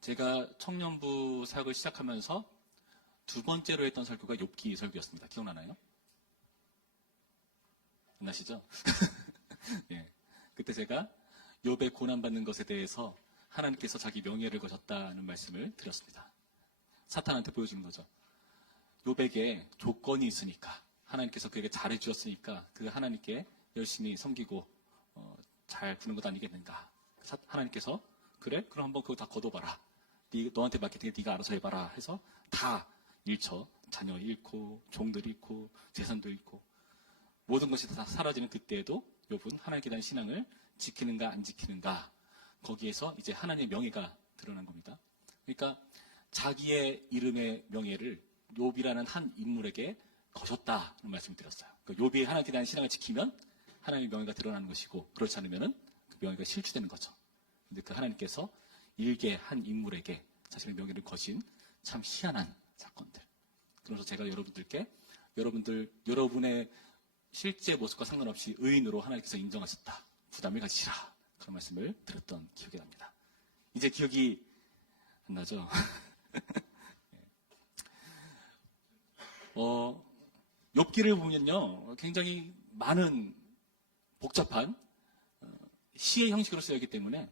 제가 청년부 사역을 시작하면서 두 번째로 했던 설교가 욥기 설교였습니다. 기억나나요? 기억나시죠? 예. 그때 제가 욥의 고난받는 것에 대해서 하나님께서 자기 명예를 거셨다는 말씀을 드렸습니다. 사탄한테 보여주는 거죠. 욥에게 조건이 있으니까, 하나님께서 그에게 잘해주셨으니까 그 하나님께 열심히 섬기고 잘 구는 것 아니겠는가. 하나님께서 그래? 그럼 한번 그거 다 거둬봐라. 너한테 맡길 테니 네가 알아서 해봐라 해서 다 잃죠. 자녀 잃고 종들 잃고 재산도 잃고 모든 것이 다 사라지는 그때에도 욥은 하나님께 대한 신앙을 지키는가 안 지키는가, 거기에서 이제 하나님의 명예가 드러난 겁니다. 그러니까 자기의 이름의 명예를 욥이라는 한 인물에게 거셨다는 말씀을 드렸어요. 그러니까 욥이 하나님께 대한 신앙을 지키면 하나님의 명예가 드러나는 것이고, 그렇지 않으면 그 명예가 실추되는 거죠. 근데 그 하나님께서 일개 한 인물에게 자신의 명예를 거신 참 희한한 사건들. 그래서 제가 여러분들께 여러분의 실제 모습과 상관없이 의인으로 하나님께서 인정하셨다, 부담을 가지시라, 그런 말씀을 드렸던 기억이 납니다. 이제 기억이 안 나죠? 욥기를 보면요, 굉장히 많은 복잡한 시의 형식으로 쓰여있기 때문에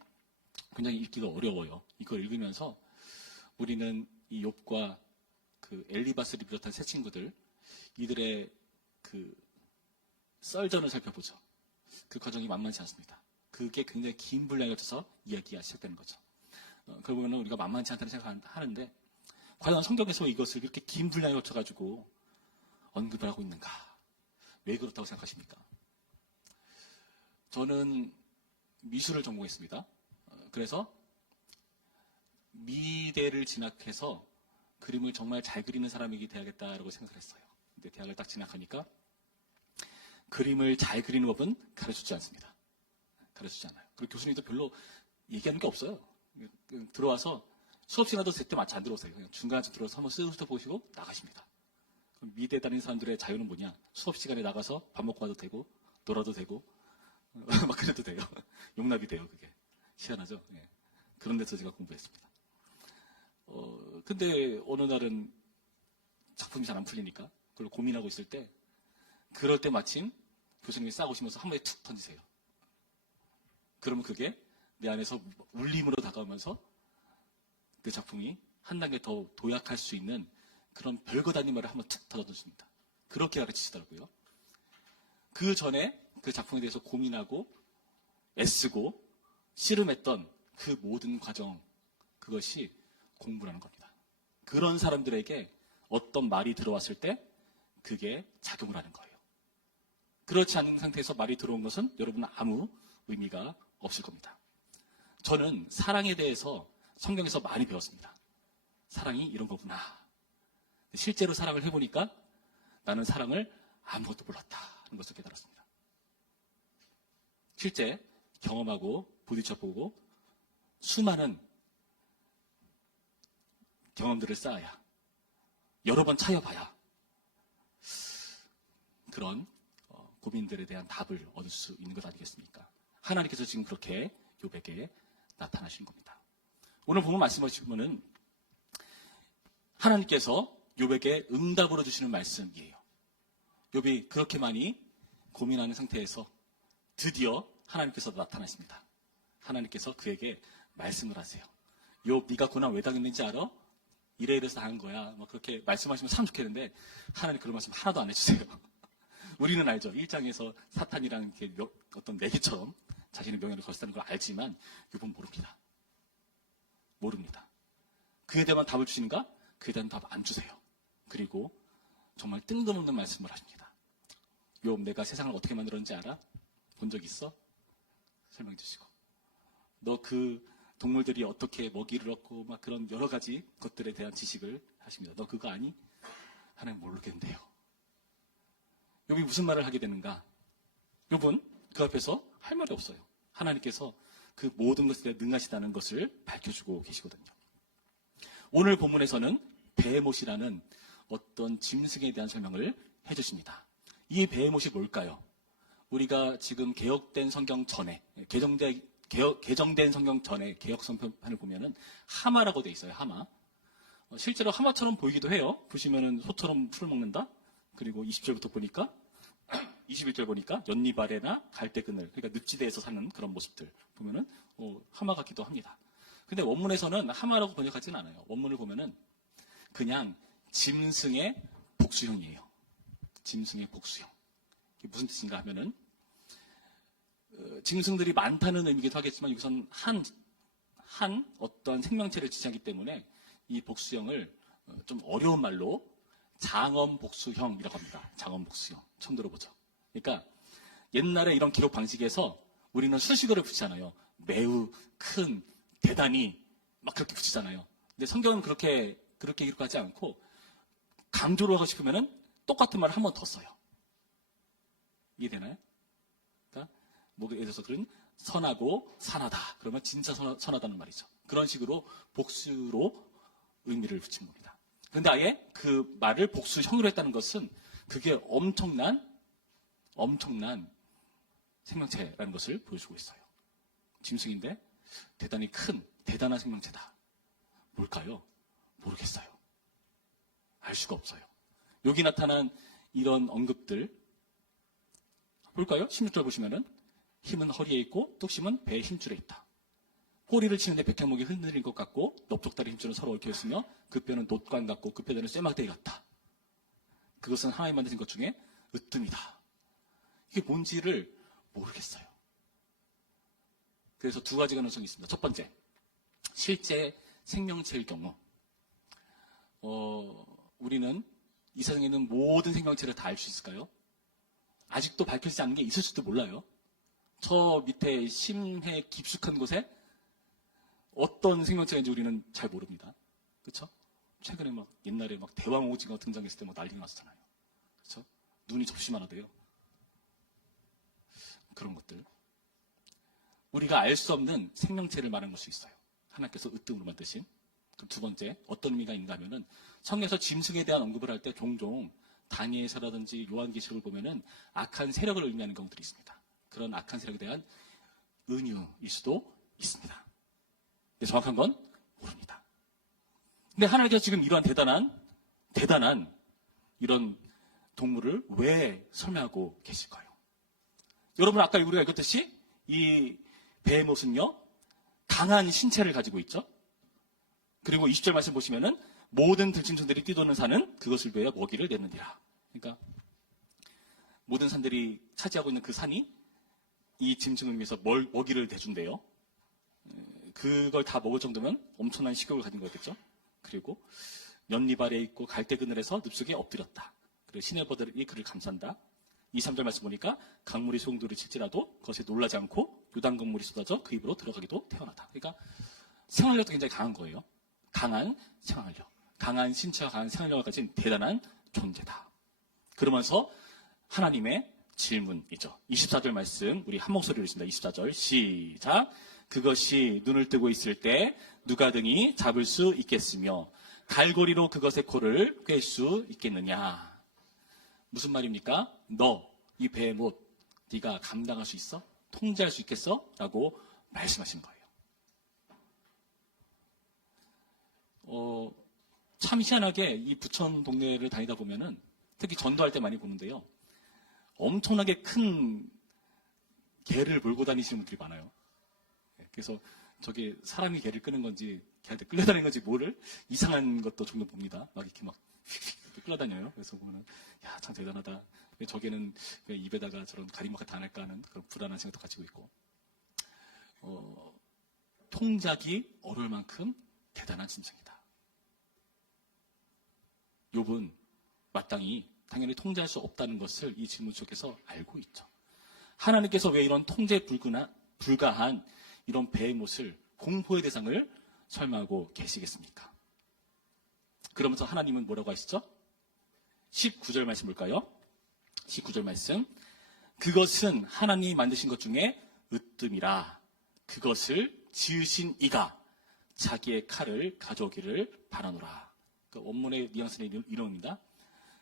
굉장히 읽기가 어려워요. 이걸 읽으면서 우리는 이 욥과 그 엘리바스를 비롯한 세 친구들, 이들의 그 썰전을 살펴보죠. 그 과정이 만만치 않습니다. 그게 굉장히 긴 분량에 걸쳐서 이야기가 시작되는 거죠. 그러면 우리가 만만치 않다는 생각하는데, 과연 성경에서 이것을 이렇게 긴 분량에 걸쳐가지고 언급을 하고 있는가? 왜 그렇다고 생각하십니까? 저는 미술을 전공했습니다. 그래서 미대를 진학해서 그림을 정말 잘 그리는 사람이 돼야겠다라고 생각을 했어요. 근데 대학을 딱 진학하니까 그림을 잘 그리는 법은 가르쳐주지 않습니다. 가르쳐주지 않아요. 그리고 교수님도 별로 얘기하는 게 없어요. 들어와서 수업 시간도 제때 마치 안 들어오세요. 그냥 중간쯤 들어와서 한번 쓱 보시고 나가십니다. 그럼 미대 다니는 사람들의 자유는 뭐냐? 수업 시간에 나가서 밥 먹고 와도 되고, 놀아도 되고, 막 그래도 돼요. 용납이 돼요, 그게. 희한하죠? 예. 그런 데서 제가 공부했습니다. 근데 어느 날은 작품이 잘 안 풀리니까 그걸 고민하고 있을 때, 그럴 때 마침 교수님이 싹 오시면서 한 번에 툭 던지세요. 그러면 그게 내 안에서 울림으로 다가오면서 그 작품이 한 단계 더 도약할 수 있는 그런 별것 아닌 말을 한번 툭 던져줍니다. 그렇게 가르치시더라고요. 그 전에 그 작품에 대해서 고민하고 애쓰고 씨름했던 그 모든 과정, 그것이 공부라는 겁니다. 그런 사람들에게 어떤 말이 들어왔을 때 그게 작용을 하는 거예요. 그렇지 않은 상태에서 말이 들어온 것은 여러분은 아무 의미가 없을 겁니다. 저는 사랑에 대해서 성경에서 많이 배웠습니다. 사랑이 이런 거구나. 실제로 사랑을 해보니까 나는 사랑을 아무것도 몰랐다는 것을 깨달았습니다. 실제 경험하고 부딪혀보고 수많은 경험들을 쌓아야, 여러 번 차여봐야 그런 고민들에 대한 답을 얻을 수 있는 것 아니겠습니까? 하나님께서 지금 그렇게 욥에게 나타나신 겁니다. 오늘 보면 말씀하시면은 하나님께서 욥에게 응답으로 주시는 말씀이에요. 욥이 그렇게 많이 고민하는 상태에서 드디어 하나님께서 나타나십니다. 하나님께서 그에게 말씀을 하세요. 욥, 네가 고난 왜 당했는지 알아? 이래서 당한 거야. 뭐 그렇게 말씀하시면 참 좋겠는데 하나님 그런 말씀 하나도 안 해주세요. 우리는 알죠. 1장에서 사탄이랑 어떤 내기처럼 자신의 명예를 거스다는 걸 알지만 욥은 모릅니다. 모릅니다. 그에 대한 답을 주시는가? 그에 대한 답 안 주세요. 그리고 정말 뜬금없는 말씀을 하십니다. 욥, 내가 세상을 어떻게 만들었는지 알아? 본 적 있어? 설명해 주시고, 너 그 동물들이 어떻게 먹이를 얻고 막 그런 여러 가지 것들에 대한 지식을 하십니다. 너 그거 아니? 하나님 모르겠는데요. 욥이 무슨 말을 하게 되는가? 욥은 그 앞에서 할 말이 없어요. 하나님께서 그 모든 것에 능하시다는 것을 밝혀주고 계시거든요. 오늘 본문에서는 베헤못이라는 어떤 짐승에 대한 설명을 해주십니다. 이 베헤못이 뭘까요? 우리가 지금 개혁된 성경 전에, 개정된 성경 전에 개역 성경판을 보면은 하마라고 돼 있어요. 하마. 실제로 하마처럼 보이기도 해요. 보시면은 소처럼 풀을 먹는다. 그리고 20절부터 보니까 21절 보니까 연잎 아래나 갈대그늘, 그러니까 늪지대에서 사는 그런 모습들 보면은 하마 같기도 합니다. 근데 원문에서는 하마라고 번역하진 않아요. 원문을 보면은 그냥 짐승의 복수형이에요. 짐승의 복수형. 이게 무슨 뜻인가 하면은 짐승들이 많다는 의미기도 하겠지만 여기서는 한 어떤 생명체를 지칭하기 때문에 이 복수형을 좀 어려운 말로 장엄복수형이라고 합니다. 장엄복수형. 처음 들어보죠. 그러니까 옛날에 이런 기록 방식에서 우리는 수식어를 붙이잖아요. 매우 큰, 대단히 막 그렇게 붙이잖아요. 근데 성경은 그렇게 기록하지 않고 강조를 하고 싶으면은 똑같은 말을 한 번 더 써요. 이해되나요? 그러니까 예를 들어서 그런 선하고 산하다. 그러면 진짜 선하다는 말이죠. 그런 식으로 복수로 의미를 붙인 겁니다. 그런데 아예 그 말을 복수형으로 했다는 것은 그게 엄청난 생명체라는 것을 보여주고 있어요. 짐승인데 대단히 큰, 대단한 생명체다. 뭘까요? 모르겠어요. 알 수가 없어요. 여기 나타난 이런 언급들 볼까요? 16절 보시면은 힘은 허리에 있고 뚝심은 배의 힘줄에 있다. 꼬리를 치는데 백향목이 흔들린 것 같고 넓적다리 힘줄은 서로 얽혀 있으며 그 뼈는 놋관 같고 그 뼈들은 쇠막대기 같다. 그것은 하나님 만드신 것 중에 으뜸이다. 이게 뭔지를 모르겠어요. 그래서 두 가지 가능성이 있습니다. 첫 번째, 실제 생명체일 경우 우리는 이 세상에 있는 모든 생명체를 다 알 수 있을까요? 아직도 밝혀지지 않은 게 있을 수도 몰라요. 저 밑에 심해 깊숙한 곳에 어떤 생명체가 있는지 우리는 잘 모릅니다. 그렇죠? 최근에 옛날에 대왕 오징어 등장했을 때 난리가 났었잖아요. 그렇죠? 눈이 접시만 하대요. 그런 것들. 우리가 알 수 없는 생명체를 말하는 걸 수 있어요. 하나님께서 으뜸으로 만드신. 그럼 두 번째, 어떤 의미가 있는가 하면은 성경에서 짐승에 대한 언급을 할 때 종종 다니엘서라든지 요한계시록을 보면은 악한 세력을 의미하는 경우들이 있습니다. 그런 악한 세력에 대한 은유일 수도 있습니다. 근데 정확한 건 모릅니다. 근데 하나님께서 지금 이러한 대단한 이런 동물을 왜 설명하고 계실까요? 여러분 아까 우리가 읽었듯이 이 베헤못은요 강한 신체를 가지고 있죠. 그리고 20절 말씀 보시면은 모든 들짐승들이 뛰도는 산은 그것을 위하여 먹이를 내느니라. 그러니까 모든 산들이 차지하고 있는 그 산이 이 짐승을 위해서 먹이를 대준대요. 그걸 다 먹을 정도면 엄청난 식욕을 가진 거겠죠. 그리고 연잎 아래에 있고 갈대그늘에서 늪속에 엎드렸다. 그리고 시내버들이 그를 감싼다. 2, 3절 말씀 보니까 강물이 소용돌이 칠지라도 그것에 놀라지 않고 요단강물이 쏟아져 그 입으로 들어가기도 태어나다. 그러니까 생활력도 굉장히 강한 거예요. 강한 생활력. 강한 신체와 강한 생활력을 가진 대단한 존재다. 그러면서 하나님의 질문이죠. 24절 말씀 우리 한 목소리로 읽습니다. 24절 시작. 그것이 눈을 뜨고 있을 때 누가 등이 잡을 수 있겠으며 갈고리로 그것의 코를 꿰 수 있겠느냐. 무슨 말입니까? 너, 이 베헤못, 네가 감당할 수 있어? 통제할 수 있겠어? 라고 말씀하신 거예요. 참 희한하게 이 부천 동네를 다니다 보면은 특히 전도할 때 많이 보는데요. 엄청나게 큰 개를 몰고 다니시는 분들이 많아요. 그래서 저게 사람이 개를 끄는 건지 개한테 끌려다니는 건지 모를 이상한 것도 종종 봅니다. 이렇게 이렇게 끌려다녀요. 그래서 보면은 야, 참 대단하다. 왜 저게는 왜 입에다가 저런 가림막을 다 낼까 하는 그런 불안한 생각도 가지고 있고 통작이 어려울 만큼 대단한 짐승이다. 욥은 마땅히 당연히 통제할 수 없다는 것을 이 질문 속에서 알고 있죠. 하나님께서 왜 이런 통제 불가한 이런 베헤못을 공포의 대상을 설명하고 계시겠습니까? 그러면서 하나님은 뭐라고 하시죠? 19절 말씀 볼까요? 19절 말씀. 그것은 하나님이 만드신 것 중에 으뜸이라. 그것을 지으신 이가 자기의 칼을 가져오기를 바라노라. 그 원문의 뉘앙스는 이런입니다.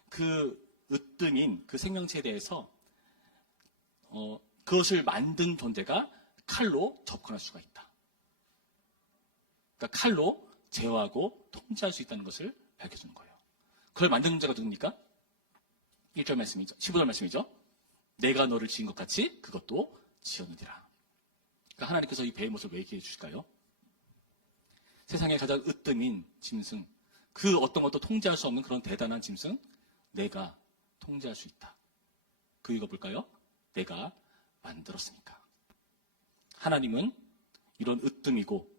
그 으뜸인 그 생명체에 대해서 그것을 만든 존재가 칼로 접근할 수가 있다. 그러니까 칼로 제어하고 통제할 수 있다는 것을 밝혀주는 거예요. 그걸 만든 자가 누굽니까? 1절 말씀이죠. 15절 말씀이죠. 내가 너를 지은 것 같이 그것도 지었느니라. 그러니까 하나님께서 이 배의 모습을 왜 얘기해 주실까요? 세상에 가장 으뜸인 짐승, 그 어떤 것도 통제할 수 없는 그런 대단한 짐승, 내가 통제할 수 있다. 그 이유가 뭘까요? 내가 만들었으니까. 하나님은 이런 으뜸이고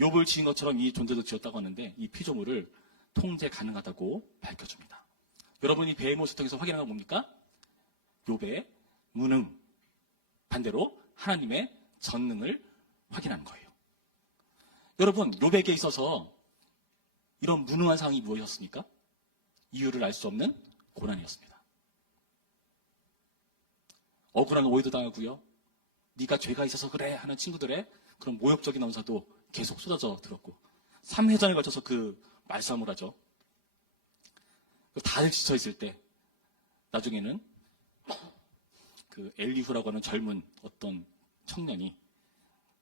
욥을 지은 것처럼 이 존재도 지었다고 하는데 이 피조물을 통제 가능하다고 밝혀줍니다. 여러분이 배의 모습을 통해서 확인하는 건 뭡니까? 욥의 무능, 반대로 하나님의 전능을 확인하는 거예요. 여러분, 욥에게 있어서 이런 무능한 상황이 무엇이었습니까? 이유를 알 수 없는 고난이었습니다. 억울한 오해도 당하고요. 네가 죄가 있어서 그래 하는 친구들의 그런 모욕적인 언사도 계속 쏟아져 들었고 3회전에 걸쳐서 그 말싸움을 하죠. 다들 지쳐있을 때 나중에는 그 엘리후라고 하는 젊은 어떤 청년이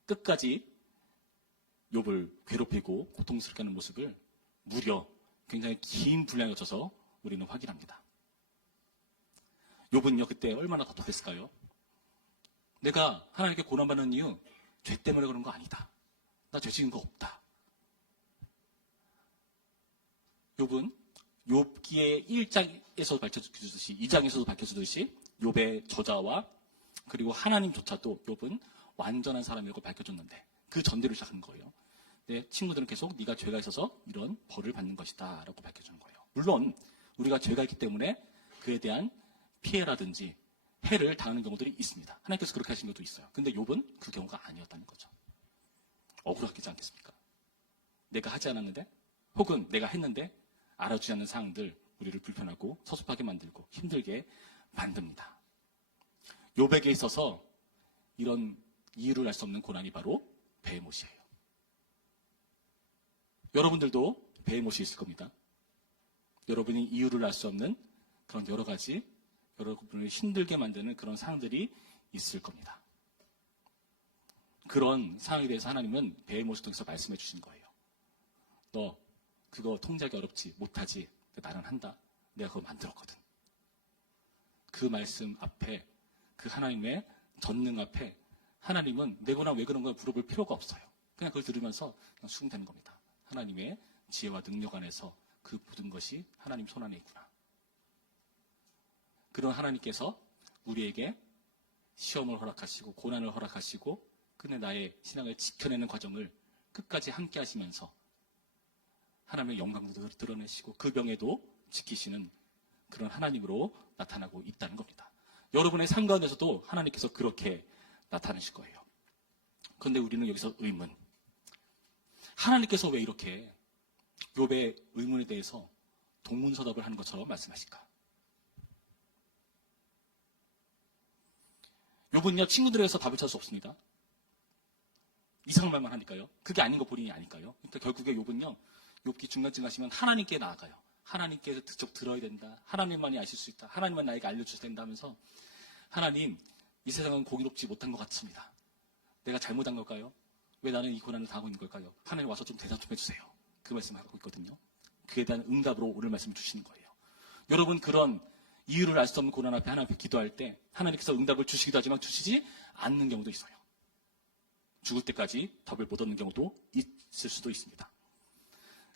끝까지 욥을 괴롭히고 고통스럽게 하는 모습을 무려 굉장히 긴 분량에 거쳐서 우리는 확인합니다. 욥은요 그때 얼마나 답답했을까요? 내가 하나님께 고난받는 이유 죄 때문에 그런 거 아니다. 나 죄 지은 거 없다. 욥은 욥기의 1장에서 밝혀주듯이 2장에서도 밝혀주듯이 욥의 저자와 그리고 하나님조차도 욥은 완전한 사람이라고 밝혀줬는데 그 전제를 시작하는 거예요. 내 친구들은 계속 네가 죄가 있어서 이런 벌을 받는 것이다 라고 밝혀주는 거예요. 물론 우리가 죄가 있기 때문에 그에 대한 피해라든지 해를 당하는 경우들이 있습니다. 하나님께서 그렇게 하신 것도 있어요. 근데 욥은 그 경우가 아니었다는 거죠. 억울하지 않겠습니까? 내가 하지 않았는데 혹은 내가 했는데 알아주지 않는 사항들 우리를 불편하고 섭섭하게 만들고 힘들게 만듭니다. 욥에게 있어서 이런 이유를 알 수 없는 고난이 바로 베헤못이에요. 여러분들도 베헤못이 있을 겁니다. 여러분이 이유를 알 수 없는 그런 여러 가지 여러분을 힘들게 만드는 그런 상황들이 있을 겁니다. 그런 상황에 대해서 하나님은 베헤못을 통해서 말씀해 주신 거예요. 너 그거 통제하기 어렵지 못하지 나는 한다. 내가 그거 만들었거든. 그 말씀 앞에 그 하나님의 전능 앞에 하나님은 내거나 왜 그런 걸 물어볼 필요가 없어요. 그냥 그걸 들으면서 그냥 수긍되는 겁니다. 하나님의 지혜와 능력 안에서 그 모든 것이 하나님 손 안에 있구나. 그런 하나님께서 우리에게 시험을 허락하시고 고난을 허락하시고 근데 나의 신앙을 지켜내는 과정을 끝까지 함께 하시면서 하나님의 영광도 드러내시고 그 병에도 지키시는 그런 하나님으로 나타나고 있다는 겁니다. 여러분의 삶 가운데서도 하나님께서 그렇게 나타나실 거예요. 그런데 우리는 여기서 의문. 하나님께서 왜 이렇게 욥의 의문에 대해서 동문서답을 하는 것처럼 말씀하실까? 욥은요 친구들에게서 답을 찾을 수 없습니다. 이상한 말만 하니까요. 그게 아닌 거 본인이 아니까요. 그러니까 결국에 욥은요 욥기 중간쯤 가시면 하나님께 나아가요. 하나님께서 직접 들어야 된다. 하나님만이 아실 수 있다. 하나님만 나에게 알려주셔야 된다면서 하나님 이 세상은 공의롭지 못한 것 같습니다. 내가 잘못한 걸까요? 왜 나는 이 고난을 당하고 있는 걸까요? 하나님 와서 좀 대답 좀 해주세요. 그 말씀을 하고 있거든요. 그에 대한 응답으로 오늘 말씀을 주시는 거예요. 여러분 그런 이유를 알 수 없는 고난 앞에 하나님 앞에 기도할 때 하나님께서 응답을 주시기도 하지만 주시지 않는 경우도 있어요. 죽을 때까지 답을 못 얻는 경우도 있을 수도 있습니다.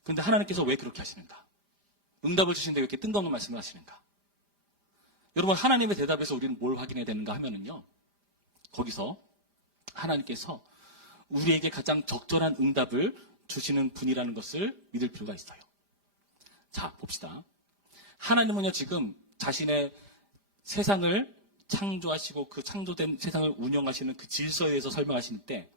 그런데 하나님께서 왜 그렇게 하시는가? 응답을 주시는데 왜 이렇게 뜬금없는 말씀을 하시는가? 여러분 하나님의 대답에서 우리는 뭘 확인해야 되는가 하면은요. 거기서 하나님께서 우리에게 가장 적절한 응답을 주시는 분이라는 것을 믿을 필요가 있어요. 자, 봅시다. 하나님은요, 지금 자신의 세상을 창조하시고 그 창조된 세상을 운영하시는 그 질서에 대해서 설명하실 때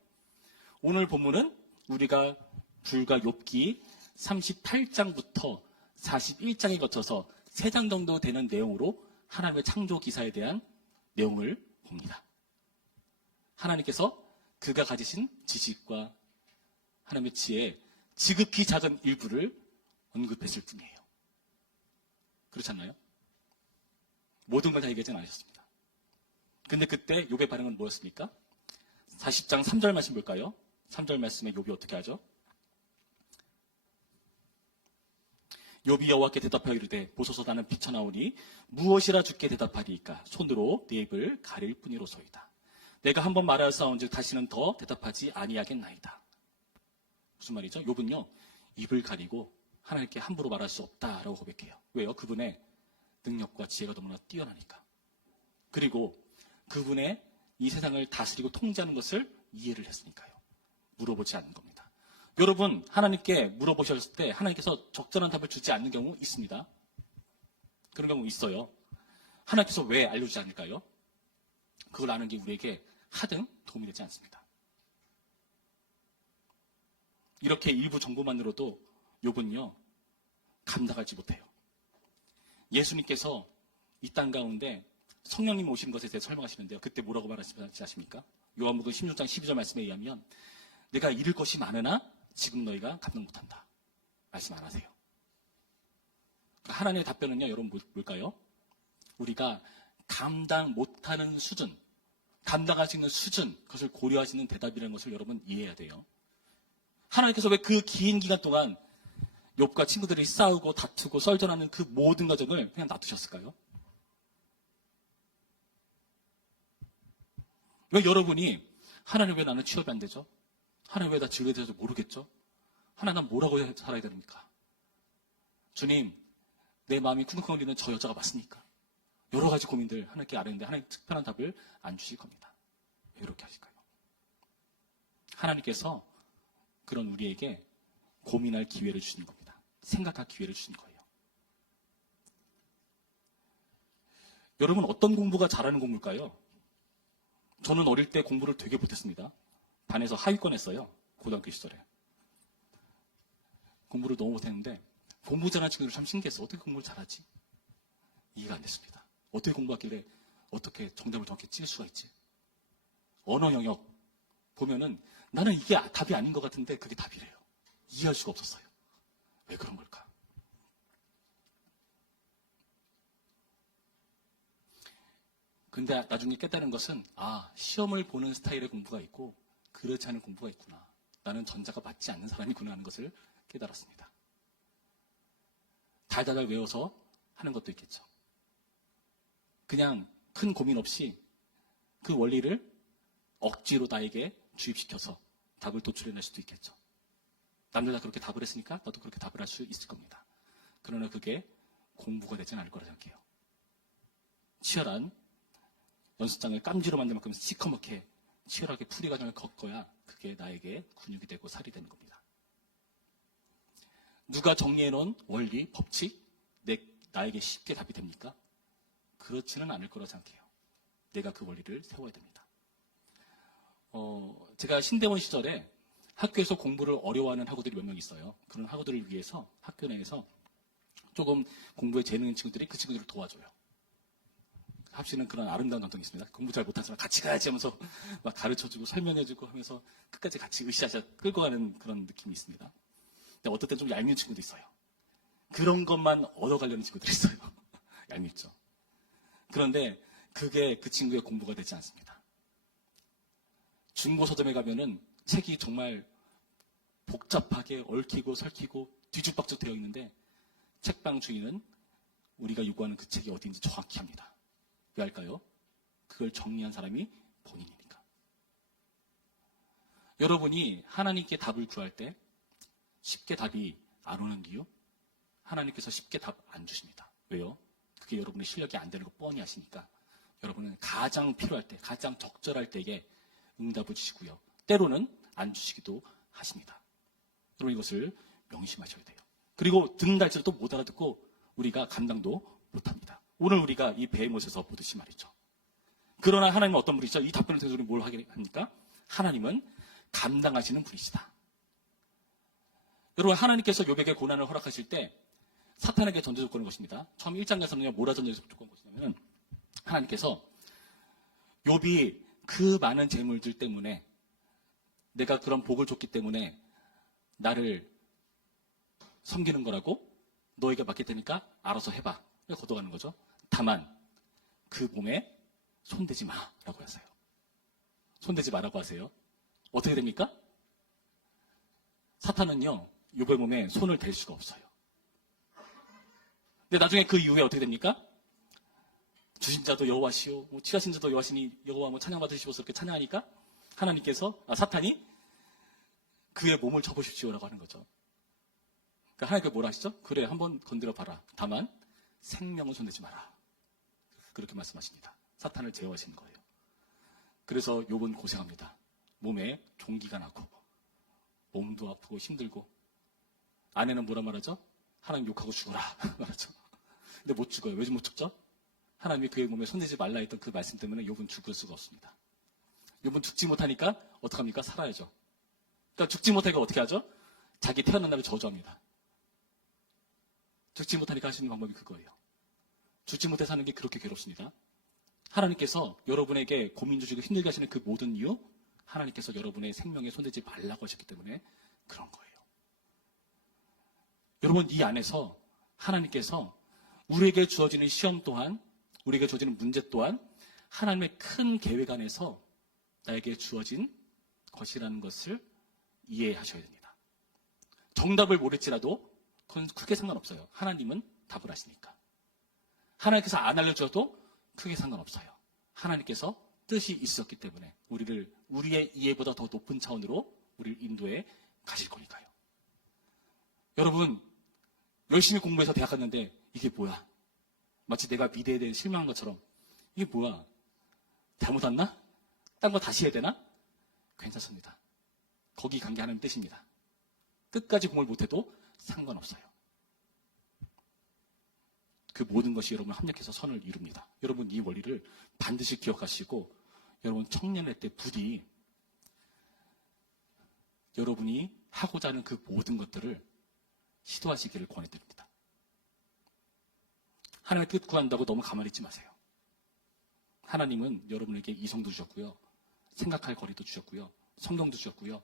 오늘 본문은 우리가 불과 욥기 38장부터 41장에 거쳐서 3장 정도 되는 내용으로 하나님의 창조 기사에 대한 내용을 봅니다. 하나님께서 그가 가지신 지식과 하나님의 지혜, 지극히 작은 일부를 언급했을 뿐이에요. 그렇지 않나요? 모든 걸 다 얘기하지는 않으셨습니다. 근데 그때 욥의 반응은 뭐였습니까? 40장 3절 말씀 볼까요? 3절 말씀에 욥이 어떻게 하죠? 욥이 여호와께 대답하여 이르되 보소서 나는 비쳐나오니 무엇이라 주께 대답하리이까 손으로 네 입을 가릴 뿐이로소이다. 내가 한번 말하였사온즉 다시는 더 대답하지 아니하겠나이다. 무슨 말이죠? 욥은요 입을 가리고 하나님께 함부로 말할 수 없다라고 고백해요. 왜요? 그분의 능력과 지혜가 너무나 뛰어나니까. 그리고 그분의 이 세상을 다스리고 통제하는 것을 이해를 했으니까요. 물어보지 않는 겁니다. 여러분 하나님께 물어보셨을 때 하나님께서 적절한 답을 주지 않는 경우 있습니다. 그런 경우 있어요. 하나님께서 왜 알려주지 않을까요? 그걸 아는 게 우리에게 하등 도움이 되지 않습니다. 이렇게 일부 정보만으로도 욥은요 감당하지 못해요. 예수님께서 이 땅 가운데 성령님 오신 것에 대해 설명하시는데요. 그때 뭐라고 말하시는지 아십니까? 요한복음 16장 12절 말씀에 의하면 내가 이룰 것이 많으나 지금 너희가 감당 못한다. 말씀 안 하세요. 하나님의 답변은요. 여러분 뭘까요? 우리가 감당 못하는 수준, 감당할 수 있는 수준, 그것을 고려하시는 대답이라는 것을 여러분 이해해야 돼요. 하나님께서 왜 그 긴 기간 동안 욥과 친구들이 싸우고 다투고 썰전하는 그 모든 과정을 그냥 놔두셨을까요? 왜 여러분이 하나님 왜 나는 취업이 안 되죠? 하나님 왜 나 진로에 대해서 모르겠죠? 하나님 난 뭐라고 살아야 됩니까? 주님 내 마음이 쿵쿵 울리는 저 여자가 맞습니까? 여러 가지 고민들 하나님께 아뢰는데 하나님 특별한 답을 안 주실 겁니다. 왜 그렇게 하실까요? 하나님께서 그런 우리에게 고민할 기회를 주시는 겁니다. 생각할 기회를 주시는 거예요. 여러분 어떤 공부가 잘하는 공부일까요? 저는 어릴 때 공부를 되게 못했습니다. 반에서 하위권 했어요. 고등학교 시절에. 공부를 너무 못했는데 공부 잘하는 친구들 참 신기했어. 어떻게 공부를 잘하지? 이해가 안 됐습니다. 어떻게 공부하길래 어떻게 정답을 정확히 찍을 수가 있지? 언어 영역 보면은 나는 이게 답이 아닌 것 같은데 그게 답이래요. 이해할 수가 없었어요. 왜 그런 걸까? 근데 나중에 깨달은 것은 시험을 보는 스타일의 공부가 있고 그렇지 않은 공부가 있구나. 나는 전자가 맞지 않는 사람이구나 하는 것을 깨달았습니다. 달달달 외워서 하는 것도 있겠죠. 그냥 큰 고민 없이 그 원리를 억지로 나에게 주입시켜서 답을 도출해낼 수도 있겠죠. 남들 다 그렇게 답을 했으니까 나도 그렇게 답을 할 수 있을 겁니다. 그러나 그게 공부가 되지는 않을 거라 생각해요. 치열한 연습장을 깜지로 만들 만큼 시커멓게 치열하게 풀이 과정을 겪어야 그게 나에게 근육이 되고 살이 되는 겁니다. 누가 정리해놓은 원리, 법칙, 나에게 쉽게 답이 됩니까? 그렇지는 않을 거라 생각해요. 내가 그 원리를 세워야 됩니다. 제가 신대원 시절에 학교에서 공부를 어려워하는 학우들이 몇 명 있어요. 그런 학우들을 위해서 학교 내에서 조금 공부에 재능 있는 친구들이 그 친구들을 도와줘요. 합시는 그런 아름다운 감정이 있습니다. 공부 잘 못하는 사람 같이 가야지 하면서 막 가르쳐주고 설명해주고 하면서 끝까지 같이 으쌰으쌰 끌고 가는 그런 느낌이 있습니다. 근데 어떨 땐 좀 얄미운 친구도 있어요. 그런 것만 얻어가려는 친구들이 있어요. 얄밉죠. 그런데 그게 그 친구의 공부가 되지 않습니다. 중고 서점에 가면은 책이 정말 복잡하게 얽히고 설키고 뒤죽박죽 되어 있는데 책방 주인은 우리가 요구하는 그 책이 어디인지 정확히 합니다. 왜 할까요? 그걸 정리한 사람이 본인이니까. 여러분이 하나님께 답을 구할 때 쉽게 답이 안 오는 이유? 하나님께서 쉽게 답 안 주십니다. 왜요? 그게 여러분의 실력이 안 되는 거 뻔히 아시니까 여러분은 가장 필요할 때, 가장 적절할 때에 응답을 주시고요. 때로는 안 주시기도 하십니다. 여러분 이것을 명심하셔야 돼요. 그리고 듣는 달지도 못 알아듣고 우리가 감당도 못합니다. 오늘 우리가 이 배의 못에서 보듯이 말이죠. 그러나 하나님은 어떤 분이죠? 이 답변을 통해서 우리는 뭘 하게 합니까? 하나님은 감당하시는 분이시다. 여러분 하나님께서 욥에게 고난을 허락하실 때 사탄에게 전제 조건인 것입니다. 처음 1장 가서는요 뭐라 전제 조건이 것이냐면 하나님께서 욥이 그 많은 재물들 때문에 내가 그런 복을 줬기 때문에 나를 섬기는 거라고 너에게 맡길 테니까 알아서 해봐. 걷어가는 거죠. 다만 그 몸에 손대지 마라고 했어요. 손대지 말라고 하세요. 어떻게 됩니까? 사탄은요, 욥의 몸에 손을 댈 수가 없어요. 근데 나중에 그 이후에 어떻게 됩니까? 주신 자도 여호와시오, 취하신 자도 여호와시니 여호와 찬양 받으시고서 이렇게 찬양하니까 사탄이 그의 몸을 쳐보십시오라고 하는 거죠. 그러니까 하나님께서 뭐라 하시죠? 그래, 한번 건드려 봐라. 다만 생명은 손대지 마라. 그렇게 말씀하십니다. 사탄을 제어하시는 거예요. 그래서 욥은 고생합니다. 몸에 종기가 나고 몸도 아프고 힘들고, 아내는 뭐라 말하죠? 하나님 욕하고 죽어라 말하죠. 근데 못 죽어요. 왜 못 죽죠? 하나님이 그의 몸에 손대지 말라 했던 그 말씀 때문에 욥은 죽을 수가 없습니다. 욥은 죽지 못하니까 어떡합니까? 살아야죠. 그러니까 죽지 못하니까 어떻게 하죠? 자기 태어난 날을 저주합니다. 죽지 못하니까 하시는 방법이 그거예요. 죽지 못해 사는 게 그렇게 괴롭습니다. 하나님께서 여러분에게 고민 주시고 힘들게 하시는 그 모든 이유, 하나님께서 여러분의 생명에 손대지 말라고 하셨기 때문에 그런 거예요. 여러분, 이 안에서 하나님께서 우리에게 주어지는 시험 또한, 우리에게 주어지는 문제 또한 하나님의 큰 계획 안에서 나에게 주어진 것이라는 것을 이해하셔야 됩니다. 정답을 모를지라도 그건 크게 상관없어요. 하나님은 답을 하시니까. 하나님께서 안 알려줘도 크게 상관없어요. 하나님께서 뜻이 있었기 때문에 우리의 이해보다 더 높은 차원으로 우리를 인도해 가실 거니까요. 여러분, 열심히 공부해서 대학 갔는데 이게 뭐야? 마치 내가 미래에 대한 실망한 것처럼 이게 뭐야? 잘못 왔나? 딴 거 다시 해야 되나? 괜찮습니다. 거기 간 게 하나님 뜻입니다. 끝까지 공부를 못해도 상관없어요. 그 모든 것이 여러분 합력해서 선을 이룹니다. 여러분 이 원리를 반드시 기억하시고, 여러분 청년의 때 부디 여러분이 하고자 하는 그 모든 것들을 시도하시기를 권해드립니다. 하나님의 뜻 구한다고 너무 가만히 있지 마세요. 하나님은 여러분에게 이성도 주셨고요, 생각할 거리도 주셨고요, 성경도 주셨고요,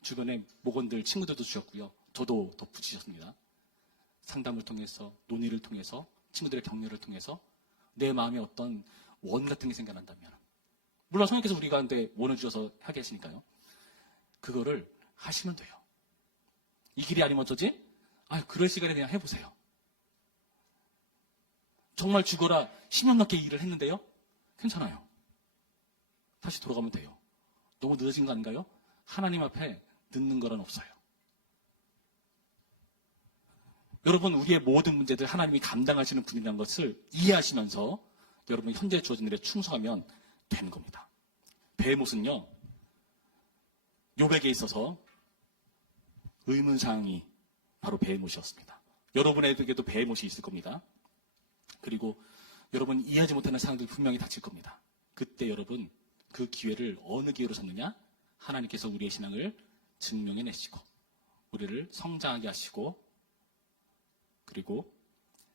주변에 목원들 친구들도 주셨고요, 저도 덧붙이셨습니다. 상담을 통해서, 논의를 통해서, 친구들의 격려를 통해서 내 마음에 어떤 원 같은 게 생겨난다면, 물론 성령께서 우리 가운데 원을 주셔서 하게 하시니까요, 그거를 하시면 돼요. 이 길이 아니면 어쩌지? 그럴 시간에 그냥 해보세요. 정말 죽어라 10년 넘게 일을 했는데요, 괜찮아요. 다시 돌아가면 돼요. 너무 늦어진 거 아닌가요? 하나님 앞에 늦는 거란 없어요. 여러분, 우리의 모든 문제들 하나님이 감당하시는 분이라는 것을 이해하시면서 여러분 현재 주어진 일에 충성하면 되는 겁니다. 베헤못은요, 욥에게 있어서 의문사항이 바로 베헤못이었습니다. 여러분에게도 베헤못이 있을 겁니다. 그리고 여러분 이해하지 못하는 사항들이 분명히 닥칠 겁니다. 그때 여러분 그 기회를 어느 기회로 삼느냐? 하나님께서 우리의 신앙을 증명해내시고 우리를 성장하게 하시고, 그리고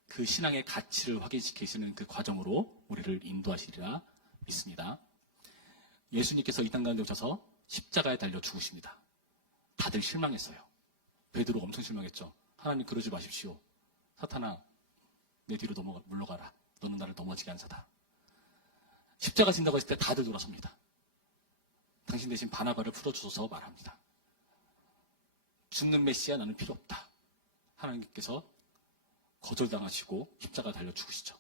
그 신앙의 가치를 확인시키시는 그 과정으로 우리를 인도하시리라 믿습니다. 예수님께서 이 땅 가운데 오셔서 십자가에 달려 죽으십니다. 다들 실망했어요. 베드로 엄청 실망했죠. 하나님 그러지 마십시오. 사탄아, 내 뒤로 물러가라. 너는 나를 넘어지게 한 자다. 십자가 진다고 했을 때 다들 돌아섭니다. 당신 대신 바나바를 풀어주셔서 말합니다. 죽는 메시아 나는 필요 없다. 하나님께서 거절당하시고 십자가 달려 죽으시죠.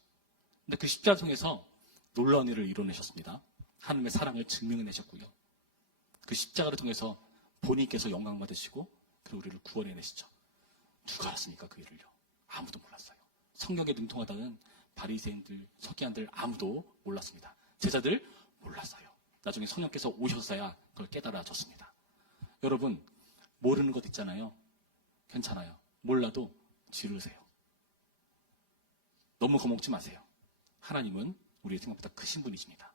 근데 그 십자가 통해서 놀라운 일을 이뤄내셨습니다. 하나님의 사랑을 증명해내셨고요. 그 십자가를 통해서 본인께서 영광 받으시고 그리고 우리를 구원해내시죠. 누가 알았습니까? 그 일을요. 아무도 몰랐어요. 성경에 능통하다는 바리새인들, 서기관들 아무도 몰랐습니다. 제자들 몰랐어요. 나중에 성령께서 오셨어야 그걸 깨달아졌습니다. 여러분, 모르는 것 있잖아요. 괜찮아요. 몰라도 지르세요. 너무 겁먹지 마세요. 하나님은 우리의 생각보다 크신 분이십니다.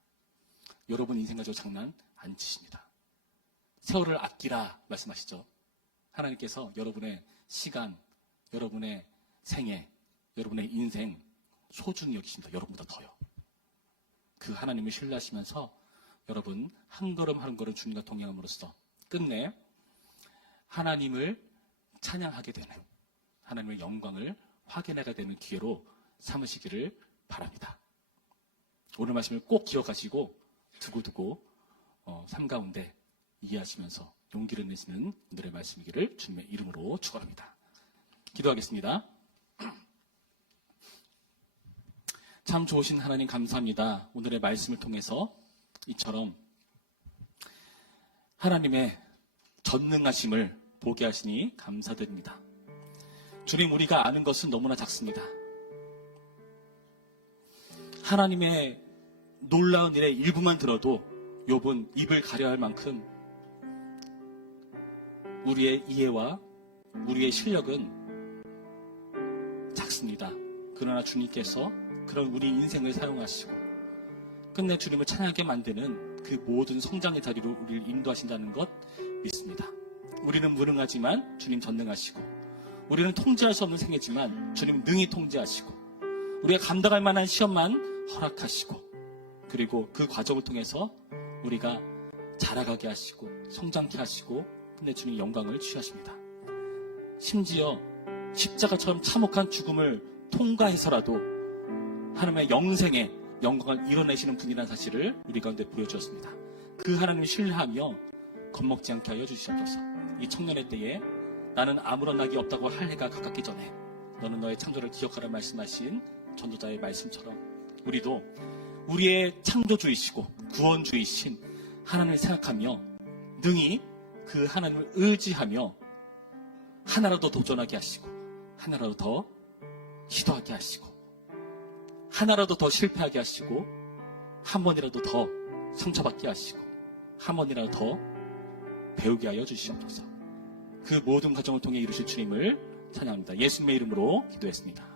여러분 인생 가지고 장난 안 치십니다. 세월을 아끼라 말씀하시죠. 하나님께서 여러분의 시간, 여러분의 생애, 여러분의 인생 소중히 여기십니다. 여러분보다 더요. 그 하나님을 신뢰하시면서 여러분 한 걸음 한 걸음 주님과 동행함으로써 끝내 하나님을 찬양하게 되는, 하나님의 영광을 확인하게 되는 기회로 삼으시기를 바랍니다. 오늘 말씀을 꼭 기억하시고 두고두고 삶 가운데 이해하시면서 용기를 내시는 오늘의 말씀이기를 주님의 이름으로 축원합니다. 기도하겠습니다. 참 좋으신 하나님 감사합니다. 오늘의 말씀을 통해서 이처럼 하나님의 전능하심을 보게 하시니 감사드립니다. 주님, 우리가 아는 것은 너무나 작습니다. 하나님의 놀라운 일의 일부만 들어도 욥은 입을 가려야 할 만큼 우리의 이해와 우리의 실력은 작습니다. 그러나 주님께서 그런 우리 인생을 사용하시고 끝내 주님을 찬양하게 만드는 그 모든 성장의 자리로 우리를 인도하신다는 것 믿습니다. 우리는 무능하지만 주님 전능하시고, 우리는 통제할 수 없는 생애지만 주님 능히 통제하시고, 우리가 감당할 만한 시험만 허락하시고, 그리고 그 과정을 통해서 우리가 자라가게 하시고 성장케 하시고 근데 주님 영광을 취하십니다. 심지어 십자가처럼 참혹한 죽음을 통과해서라도 하나님의 영생의 영광을 이뤄내시는 분이라는 사실을 우리 가운데 보여주었습니다. 그 하나님을 신뢰하며 겁먹지 않게 하여 주시옵소서. 이 청년의 때에 나는 아무런 낙이 없다고 할 해가 가깝기 전에 너는 너의 창조를 기억하라 말씀하신 전도자의 말씀처럼 우리도 우리의 창조주이시고 구원주이신 하나님을 생각하며 능히 그 하나님을 의지하며 하나라도 도전하게 하시고 하나라도 더 시도하게 하시고 하나라도 더 실패하게 하시고 한 번이라도 더 상처받게 하시고 한 번이라도 더 배우게 하여 주시옵소서. 그 모든 과정을 통해 이루실 주님을 찬양합니다. 예수님의 이름으로 기도했습니다.